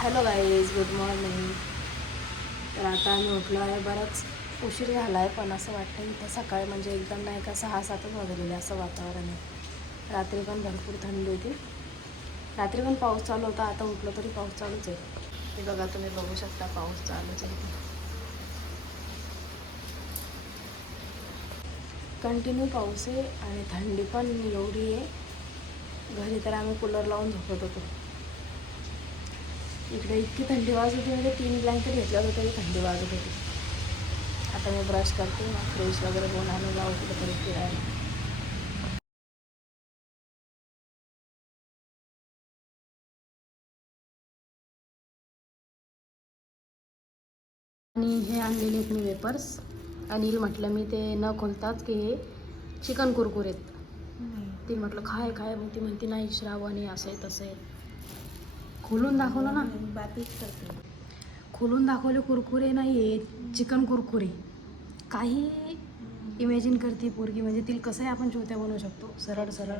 Hello guys good morning तर आता आम्ही उठलो आहे बराच उशीर झाला आहे पण असं वाटतं इथं सकाळी म्हणजे एकदम नाही का सहा सातच वाजलेले असं वातावरण आहे. रात्री पण भरपूर थंडी होती. रात्री पण पाऊस चालू होता. आता उठलो तरी पाऊस चालूच आहे. हे बघा तुम्ही बघू शकता पाऊस चालूच आहे कंटिन्यू पाऊस आहे आणि थंडी पण एवढी आहे. घरी तर आम्ही कूलर लावून झोपत होतो. इकडे इतकी थंडी वाजत होती म्हणजे तीन ब्लँकेट घेतलं होतं तरी थंडी वाजत होती. आता मी ब्रश करते मग फ्रेश वगैरे होऊन आम्ही जाऊ कुठं तरी फिरायला. आणि हे आणलेले आहेत मी वेपर्स अनिल म्हटलं मी ते न खोलताच की हे चिकन कुरकुरेत. ती म्हटलं खाय खाय. मग ती म्हणते नाही श्रावणी असं आहे तसं आहे. खोलून दाखवलं ना. बातीच करते. खोलून दाखवले कुरकुरे नाही आहे चिकन कुरकुरे. काही इमॅजिन करते पोरगी म्हणजे तिला कसंही आपण चोत्या बनवू शकतो सरळ सरळ.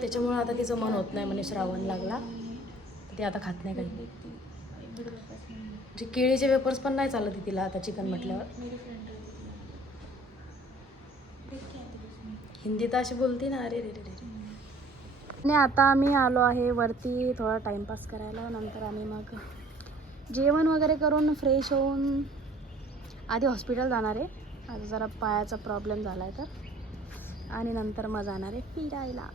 त्याच्यामुळे आता तिचं मन होत नाही म्हणे श्रावण लागला. ते आता खात नाही काही. जे केळीचे वेपर्स पण नाही चालत तिला आता चिकन म्हटल्यावर. हिंदी तर अशी बोलते ना अरे रे रे रे. आणि आता आम्ही आलो आहे. वरती थोडा टाईमपास करायला. नंतर आम्ही मग जेवण वगैरे करून फ्रेश होऊन आधी हॉस्पिटल जाणार आहे. आता जरा पायाचा प्रॉब्लेम झाला आहे तर. आणि नंतर मग जाणार आहे फिरायला.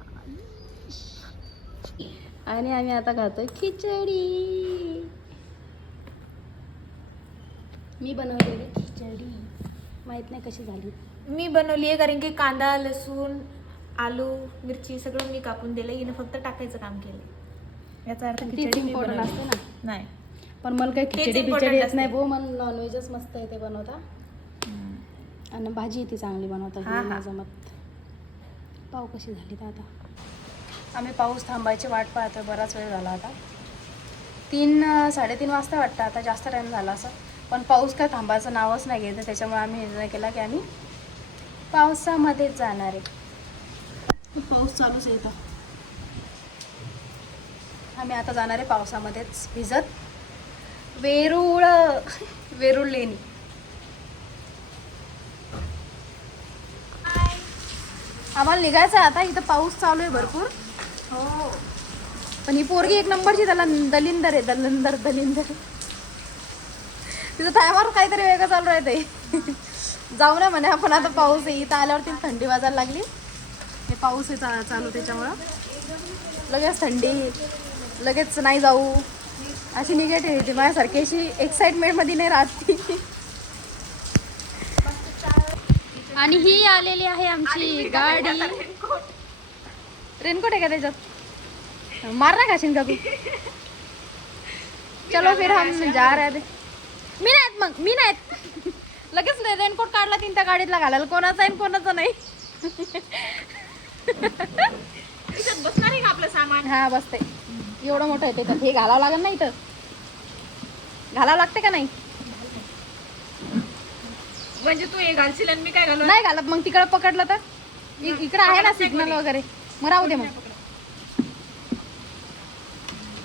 आणि आम्ही आता खातोय खिचडी. मी बनवलेली खिचडी. माहीत नाही कशी झाली. मी बनवली आहे कारण की कांदा लसूण आलू मिरची सगळं मी कापून दिलं हिनं फक्त टाकायचं काम केलं याचा अर्थ तीच खिचडी मी इम्पॉर्टंट बनवली. असते ना. नाही. पण मला काही तेच खिचडी important बिचडी येत असते. नाही भाऊ. मला नॉनव्हेजच मस्त येते बनवता. आणि भाजी ती चांगली बनवता. हा, ही हा. नाही जमत. पाव कशी झाली तर आता? आम्ही पाऊस थांबायची वाट पाहतोय. बराच वेळ झाला आता. तीन अं, साडेतीन वाजता वाटतं. आता जास्त टाईम झाला असं. पण पाऊस काय थांबायचं नावच नाही घेत. त्याच्यामुळे आम्ही निर्णय केला की आम्ही पावसामध्येच जाणार आहे. पाऊस चालूच आहे इथं. आम्ही आता जाणार आहे पावसामध्येच भिजत वेरूळ वेरूळ लेणी. आम्हाला निघायचं आहे आता इथं पाऊस चालू आहे भरपूर. हो. पण ही पोरगी एक नंबरची त्याला दलिंदर आहे दलिंदर दलिंदर. तिथं टायमावर काहीतरी वेगळं चालू राहते जाऊ ना म्हणे आपण आता पाऊस आहे. इथं आल्यावरती थंडी वाजायला लागली. हे पाऊस आहे चा- चालू त्याच्यामुळं. लगेच थंडी लगेच नाही जाऊ. अशी निगेटिव्ह येते माझ्यासारखी अशी एक्साइटमेंटमध्ये नाही राहत ती. आणि ही आलेली आहे आमची गाडी. रेनकोट आहे का त्याच्यात? मार ना खाशीन का तू? चलो फिर हम जा रहे थे मी नाहीत मग मी नाहीत. लगेच रेनकोट काढला तीन त्या गाडीतला घालायला. कोणाचा आहे आणि कोणाचा नाही. बसणार आहे का आपलं सामान? हा बसते. एवढं मोठं आहे त्याच्यात. हे घालावं लागेल ना इथं? घालावं लागते का नाही? म्हणजे तू हे घालशील आणि मी काय घालू? नाही घालत. मग तिकडं पकडलं तर? इ- इकडं आहे ना सिग्नल वगैरे. मग राहू दे मग.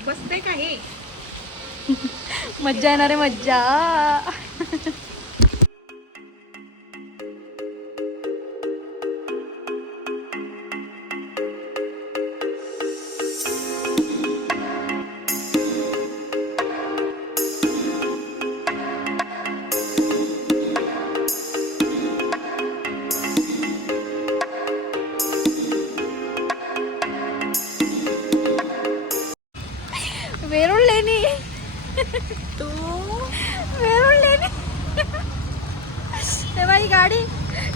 बसते का हे? मज्जा येणार आहे मज्जा. तू? वेरूळ लेणी तेव्हा गाडी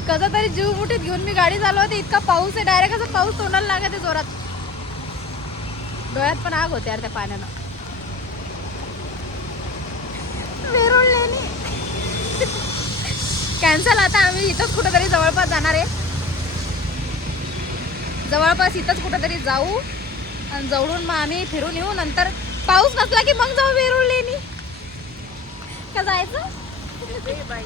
कसं तरी जीव मुठीत घेऊन मी गाडी चालवते इतका पाऊस आहे डायरेक्ट असं पाऊस तोंडाला लागत आहे जोरात. डोळ्यात पण आग होते यार त्या पाण्यानं. वेरूळ लेणी कॅन्सल आता आम्ही इथंच कुठंतरी जवळपास जाणार आहे. जवळपास इथंच कुठंतरी जाऊ आणि जवळून मग आम्ही फिरून येऊ नंतर पाऊस नसला की मग जाऊ वेरूळ लेणी. का जायचं? बाई.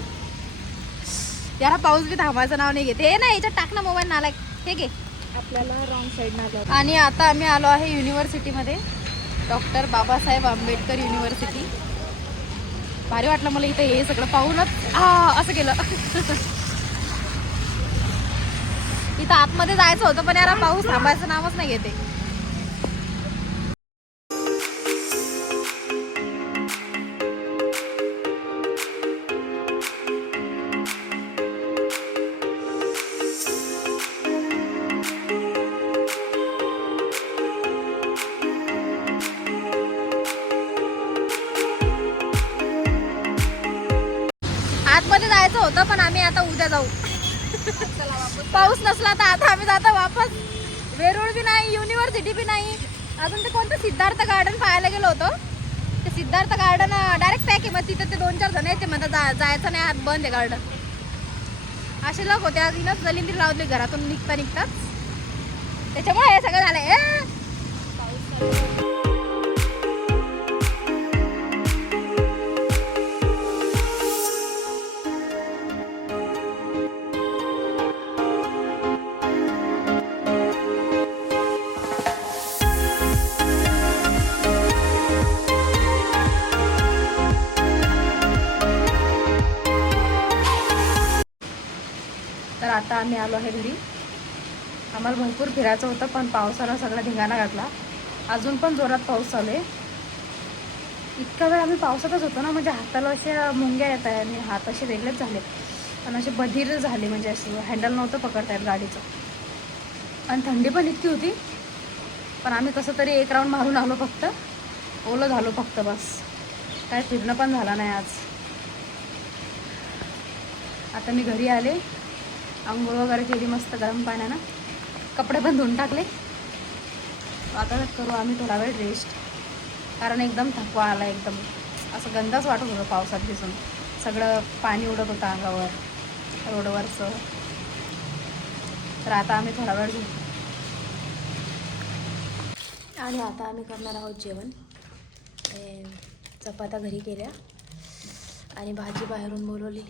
याला पाऊस बी थांबायचं नाव नाही घेत. हे ना याच्यात टाक ना मोबाईल नालायक हे घे. आपल्याला रॉंग साईड ना आणि आता आम्ही आलो आहे युनिव्हर्सिटीमध्ये डॉक्टर बाबासाहेब आंबेडकर युनिव्हर्सिटी भारी वाटलं मला इथं हे सगळं पाहूनच. असं केलं. इथं आतमध्ये जायचं होतं पण यार पाऊस थांबायचं नावच नाही घेते. आतमध्ये जायचं होतं पण आम्ही आता उद्या जाऊ. पाऊस नसला तर आता आम्ही जातो वापस. वेरूळ बी नाही युनिव्हर्सिटी बी नाही. अजून ते कोणतं सिद्धार्थ गार्डन पाहायला गेलो होतो. ते सिद्धार्थ गार्डन डायरेक्ट पॅक आहे. मग तिथे ते दोन चार जण आहेत. ते म्हणतात जा जायचं नाही आत बंद आहे गार्डन असे लोक होते. अजूनच इनच लावले घरातून निघता निघताच. त्याच्यामुळे हे सगळं झालंय. पाऊस तर आता आम्ही आलो आहे घरी. आम्हाला भरपूर फिरायचं होतं पण पावसानं सगळा धिंगाणा घातला. अजून पण जोरात पाऊस चालू आहे. इतका वेळ आम्ही पावसातच होतो ना म्हणजे हाताला अशा मुंग्या येत आहे आणि हात असे वेगळेच झाले. पण असे बधीर झाले म्हणजे असे हँडल नव्हतं पकडता येत गाडीचं. आणि थंडी पण इतकी होती. पण आम्ही कसं तरी एक राऊंड मारून आलो फक्त. ओलं झालो फक्त बस. काय फिरणं पण झालं नाही आज. आता मी घरी आले. आंघोळ वगैरे केली मस्त गरम पाण्यानं. कपडे पण धुवून टाकले. आता करू आम्ही थोडा वेळ रेस्ट कारण एकदम थकवा आला एकदम. असं गंदाच वाटत होतं पावसात भिजून सगळं पाणी उडत होतं अंगावर रोडवरचं. तर आता आम्ही थोडा वेळ घेऊ आणि आता आम्ही करणार आहोत जेवण. ते चपात्या घरी केल्या. आणि भाजी बाहेरून बोलवली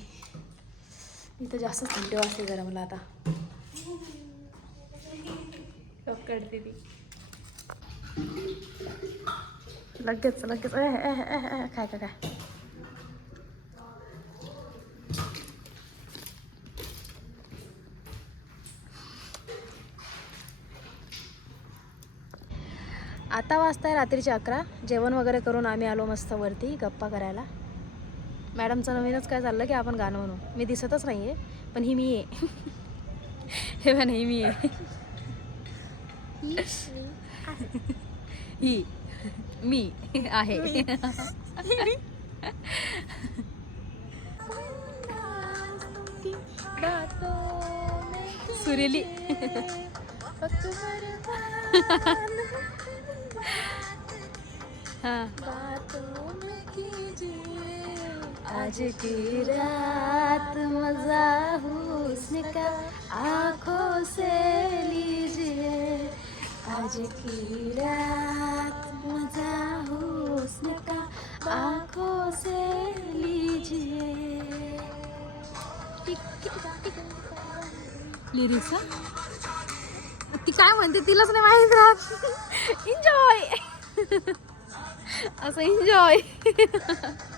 इथं जास्त थंडी वाजते जरा मला आता. कळते ती लगेच लगेच. काय काय काय? आता वाजताय रात्रीचे अकरा. जेवण वगैरे करून आम्ही आलो मस्त वरती गप्पा करायला. मॅडमचं नवीनच काय चाललं की आपण गाणं म्हणू. मी दिसतच नाही आहे पण ही मी आहे. हे पण ही मी आहे. ही मी आहे. सुरेली. हाँ. आज की रात मजा हुस्न का आंखों से लीजिए। आज की रात मजा हुस्न का आंखों से लीजिए। लिरिक्स ती काय म्हणते तिलाच नाही माहीत राहत. एन्जॉय असं एन्जॉय